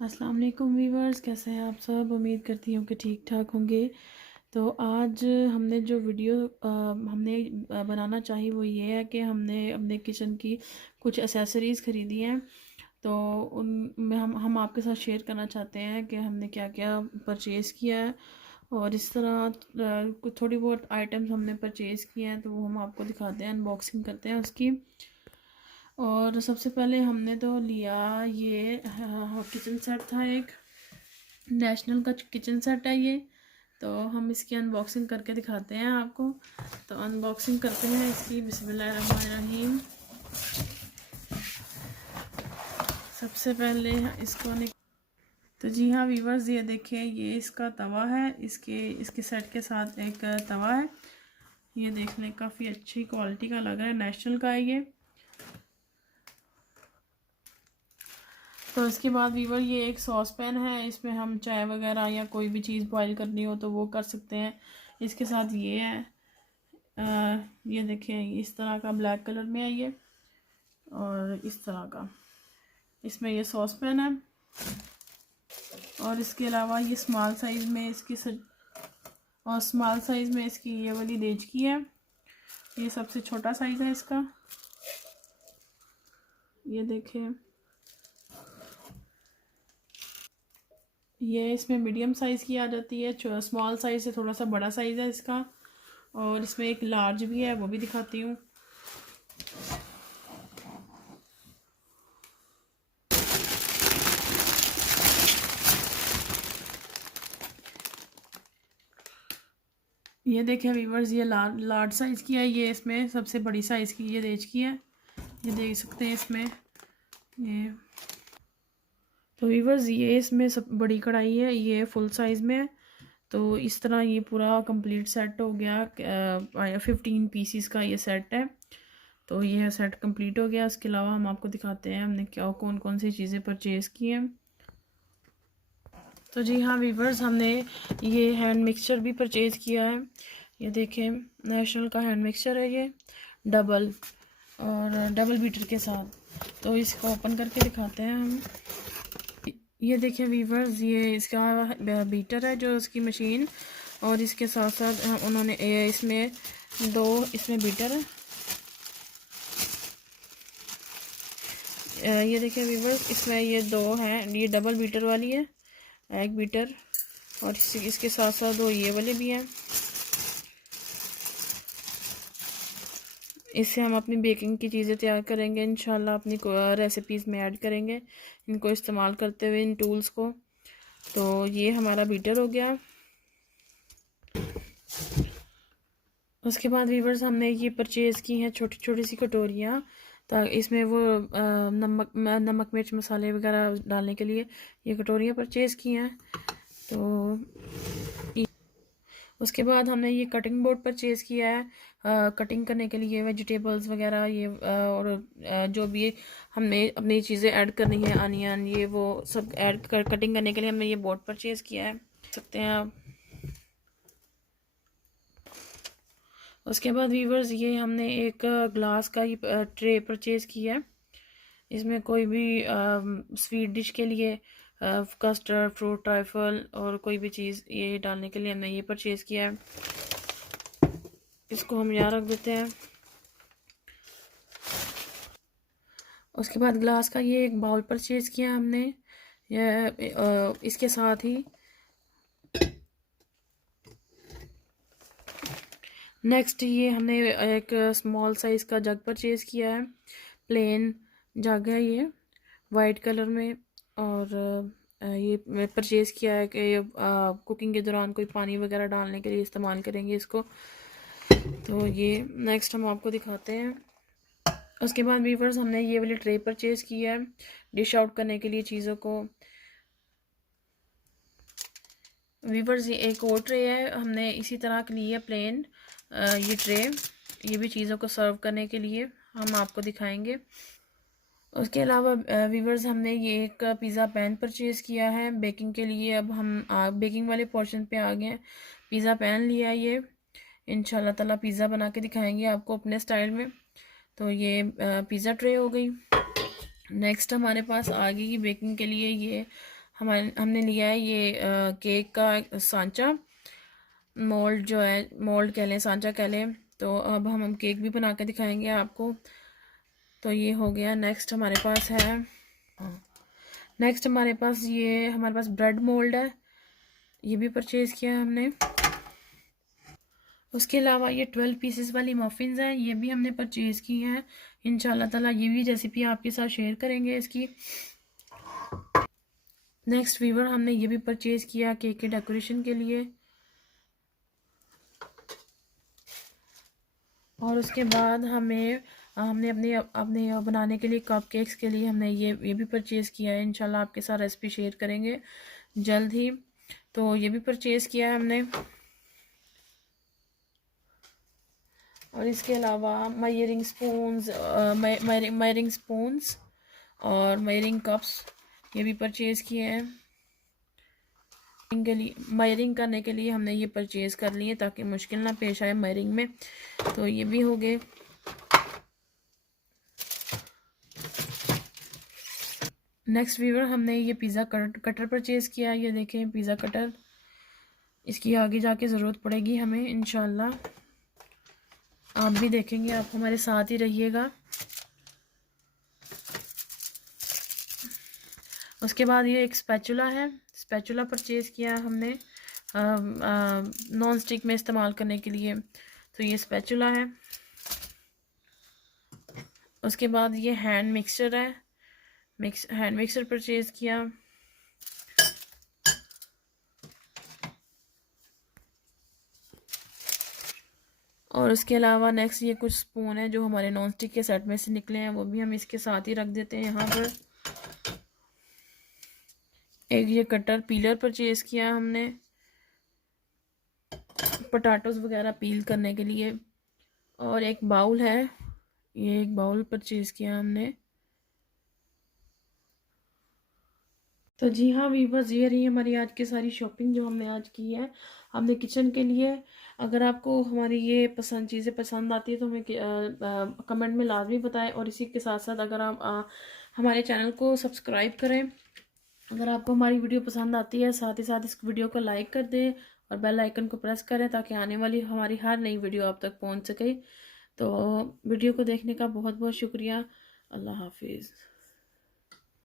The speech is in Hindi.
अस्सलाम वालेकुम वीवर्स, कैसे हैं आप सब। उम्मीद करती हूँ कि ठीक ठाक होंगे। तो आज हमने जो वीडियो हमने बनाना चाहिए वो ये है कि हमने अपने किचन की कुछ एसेसरीज़ ख़रीदी हैं। तो उनमें हम आपके साथ शेयर करना चाहते हैं कि हमने क्या क्या परचेज़ किया है। और इस तरह कुछ थोड़ी बहुत आइटम्स हमने परचेज़ किए हैं तो वो हम आपको दिखाते हैं, अनबॉक्सिंग करते हैं उसकी। और सबसे पहले हमने तो लिया ये किचन सेट था, एक नेशनल का किचन सेट है ये। तो हम इसकी अनबॉक्सिंग करके दिखाते हैं आपको। तो अनबॉक्सिंग करते हैं इसकी। बिस्मिल्लाहिर्रहमानिर्रहीम। सबसे पहले इसको तो जी हाँ वीवर्स, ये देखिए, ये इसका तवा है। इसके सेट के साथ एक तवा है। ये देखने काफ़ी अच्छी क्वालिटी का लग रहा है, नेशनल का है ये। तो इसके बाद वीवर ये एक सॉस पैन है, इसमें हम चाय वगैरह या कोई भी चीज़ बॉईल करनी हो तो वो कर सकते हैं। इसके साथ ये है, ये देखिए, इस तरह का ब्लैक कलर में है ये, और इस तरह का इसमें ये सॉस पैन है। और इसके अलावा ये स्मॉल साइज़ में और स्मॉल साइज़ में इसकी ये वाली देचकी है। ये सबसे छोटा साइज़ है इसका, ये देखिए। ये इसमें मीडियम साइज़ की आ जाती है, स्मॉल साइज़ से थोड़ा सा बड़ा साइज़ है इसका। और इसमें एक लार्ज भी है, वो भी दिखाती हूँ। ये देखें वीवर्स, ये लार्ज साइज़ की है। ये इसमें सबसे बड़ी साइज़ की ये देच की है, ये देख सकते हैं इसमें ये। तो वीवर्स, ये इसमें सब बड़ी कढ़ाई है, ये फुल साइज़ में है। तो इस तरह ये पूरा कंप्लीट सेट हो गया। 15 पीसीस का ये सेट है। तो ये सेट कंप्लीट हो गया। इसके अलावा हम आपको दिखाते हैं हमने क्या कौन कौन सी चीज़ें परचेज़ की हैं। तो जी हाँ वीवर्स, हमने ये हैंड मिक्सचर भी परचेज़ किया है। ये देखें, नेशनल का हैंड मिक्सचर है ये, डबल बीटर के साथ। तो इसको ओपन करके दिखाते हैं हम। ये देखें वीवर्स, ये इसका बीटर है जो इसकी मशीन। और इसके साथ साथ उन्होंने इसमें इसमें बीटर है। ये देखिए वीवर्स, इसमें ये दो हैं, ये डबल बीटर वाली है, एक बीटर। और इसके साथ साथ दो ये वाले भी हैं। इससे हम अपनी बेकिंग की चीज़ें तैयार करेंगे इंशाल्लाह, अपनी रेसिपीज़ में ऐड करेंगे इनको इस्तेमाल करते हुए, इन टूल्स को। तो ये हमारा बीटर हो गया। उसके बाद वीवर्स, हमने ये परचेज़ की हैं छोटी छोटी सी कटोरियाँ, ताकि इसमें वो नमक मिर्च मसाले वगैरह डालने के लिए ये कटोरियाँ परचेज़ की हैं। तो उसके बाद हमने ये कटिंग बोर्ड परचेज़ किया है, कटिंग करने के लिए वेजिटेबल्स वगैरह ये, और जो भी हमने अपनी चीज़ें ऐड करनी है, अनियन ये वो सब ऐड कर कटिंग करने के लिए हमने ये बोर्ड परचेज़ किया है, सकते हैं आप। उसके बाद वीवर्स, ये हमने एक ग्लास का ये ट्रे परचेज़ किया है। इसमें कोई भी स्वीट डिश के लिए कस्टर्ड, फ्रूट, ट्राइफल और कोई भी चीज़ ये डालने के लिए हमने ये परचेज़ किया है। इसको हम यहाँ रख देते हैं। उसके बाद ग्लास का ये एक बाउल परचेज़ किया हमने, ये इसके साथ ही नेक्स्ट ये हमने एक स्मॉल साइज़ का जग परचेज़ किया है। प्लेन जग है ये, वाइट कलर में। और ये परचेज़ किया है कि कुकिंग के दौरान कोई पानी वगैरह डालने के लिए इस्तेमाल करेंगे इसको। तो ये नेक्स्ट हम आपको दिखाते हैं। उसके बाद वीवर्स, हमने ये वाली ट्रे परचेज़ की है डिश आउट करने के लिए चीज़ों को। वीवर्स, ये एक और ट्रे है, हमने इसी तरह की ली है प्लेन ये ट्रे, ये भी चीज़ों को सर्व करने के लिए हम आपको दिखाएंगे। उसके अलावा वीवर्स, हमने ये एक पिज़्ज़ा पैन परचेज़ किया है बेकिंग के लिए। अब हम बेकिंग वाले पोर्शन पे आ गए हैं। पिज़्ज़ा पैन लिया है ये, इंशाल्लाह ताला पिज़्ज़ा बना के दिखाएंगे आपको अपने स्टाइल में। तो ये पिज़्ज़ा ट्रे हो गई। नेक्स्ट हमारे पास आ गई बेकिंग के लिए ये हमने लिया है ये केक का सांचा, मोल्ड जो है, मोल्ड कह लें, सांचा कह लें। तो अब हम केक भी बना के दिखाएंगे आपको। तो ये हो गया। नेक्स्ट हमारे पास है, हमारे पास ब्रेड मोल्ड है, ये भी परचेज़ किया है हमने। उसके अलावा ये 12 पीसेस वाली मफ़िन्स हैं, ये भी हमने परचेज़ की हैं। इंशाल्लाह ताला ये भी रेसिपी आपके साथ शेयर करेंगे इसकी। नेक्स्ट वीवर हमने ये भी परचेज़ किया केक के डेकोरेशन के लिए। और उसके बाद हमने अपने बनाने के लिए कप केक्स के लिए हमने ये भी परचेज़ किया है। इंशाल्लाह आपके साथ रेसिपी शेयर करेंगे जल्द ही। तो ये भी परचेज़ किया है हमने। और इसके अलावा मेजरिंग स्पून्स और मेजरिंग कप्स ये भी परचेज़ किए हैं। मेजरिंग करने के लिए हमने ये परचेज़ कर लिए ताकि मुश्किल ना पेश आए मेजरिंग में। तो ये भी हो गए। नेक्स्ट वीवर हमने ये पिज़्ज़ा कटर परचेज़ किया। ये देखें पिज़्ज़ा कटर, इसकी आगे जाके ज़रूरत पड़ेगी हमें इंशाल्लाह। आप भी देखेंगे, आप हमारे साथ ही रहिएगा। उसके बाद ये एक स्पैचुला है, स्पैचुला परचेज़ किया हमने नॉन स्टिक में इस्तेमाल करने के लिए। तो ये स्पैचुला है। उसके बाद ये हैंड मिक्सचर है, हैंड मिक्सर परचेज़ किया। और उसके अलावा नेक्स्ट ये कुछ स्पून है जो हमारे नॉन स्टिक के सेट में से निकले हैं, वो भी हम इसके साथ ही रख देते हैं यहाँ पर। एक ये कटर पीलर परचेज़ किया हमने पोटैटोज़ वगैरह पील करने के लिए। और एक बाउल है, ये एक बाउल परचेज़ किया हमने। तो जी हाँ वीवर्स, ये रही हमारी आज की सारी शॉपिंग जो हमने आज की है हमने किचन के लिए। अगर आपको हमारी ये चीज़ें पसंद आती है तो हमें कमेंट में लाजमी बताएं। और इसी के साथ साथ अगर आप हमारे चैनल को सब्सक्राइब करें। अगर आपको हमारी वीडियो पसंद आती है, साथ ही साथ इस वीडियो को लाइक कर दें और बेल आइकन को प्रेस करें ताकि आने वाली हमारी हर नई वीडियो आप तक पहुंच सके। तो वीडियो को देखने का बहुत बहुत शुक्रिया। अल्लाह हाफिज़।